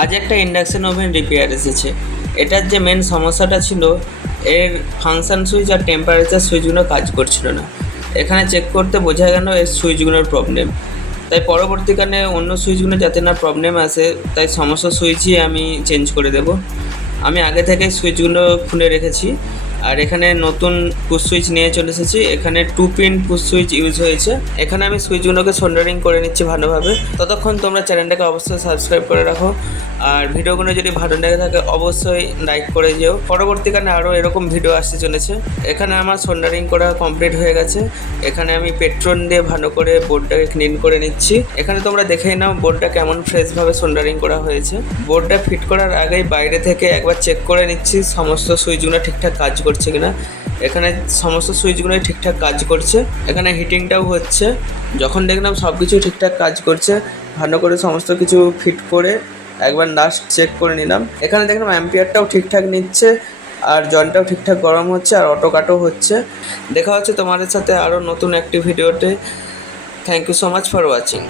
আজ একটা induction oven repair এসেছে। এটার যে মেন সমস্যাটা ছিল, এর ফাংশন সুইচ আর টেম্পারেচার সুইচগুলো কাজ করছিল না। এখানে চেক করতে বোঝা গেল এর সুইচগুলোর প্রবলেম। তাই পরবর্তীকালে অন্য সুইচগুলো যাতে না প্রবলেম আসে, তাই সমস্ত সুইচই আমি চেঞ্জ করে দেব। আমি আগে থেকে সুইচগুলো খুলে রেখেছি, আর এখানে নতুন পুশ সুইচ নিয়ে চলে এসেছি। এখানে 2 পিন পুশ সুইচ ইউজ হয়েছে। এখানে আমি সুইচগুলোকে সোল্ডারিং করে নিচ্ছি ভালোভাবে। ততক্ষণ তোমরা চ্যানেলটাকে অবশ্যই সাবস্ক্রাইব করে রাখো, আর ভিডিওগুলো যদি ভালো লেগে থাকে অবশ্যই লাইক করে যেও। পরবর্তীকালে আরও এরকম ভিডিও আসতে চলেছে। এখানে আমার সোল্ডারিং করা কমপ্লিট হয়ে গেছে। এখানে আমি পেট্রোল দিয়ে ভালো করে বোর্ডটাকে ক্লিন করে নিচ্ছি। এখানে তোমরা দেখেই নাও বোর্ডটা কেমন ফ্রেশভাবে সোল্ডারিং করা হয়েছে। বোর্ডটা ফিট করার আগেই বাইরে থেকে একবার চেক করে নিচ্ছি সমস্ত সুইচগুলো ঠিকঠাক কাজ করছে কিনা। এখানে সমস্ত সুইচগুলোই ঠিকঠাক কাজ করছে। এখানে হিটিংটাও হচ্ছে। যখন দেখলাম সব কিছু ঠিকঠাক কাজ করছে, ভালো করে সমস্ত কিছু ফিট করে একবার লাস্ট চেক করে নিলাম। এখানে দেখলাম অ্যাম্পিয়ারটাও ঠিকঠাক নিচ্ছে, আর জলটাও ঠিকঠাক গরম হচ্ছে, আর অটো কাটও হচ্ছে। দেখা হচ্ছে তোমাদের সাথে আরও নতুন একটি ভিডিওতে। Thank you so much for watching.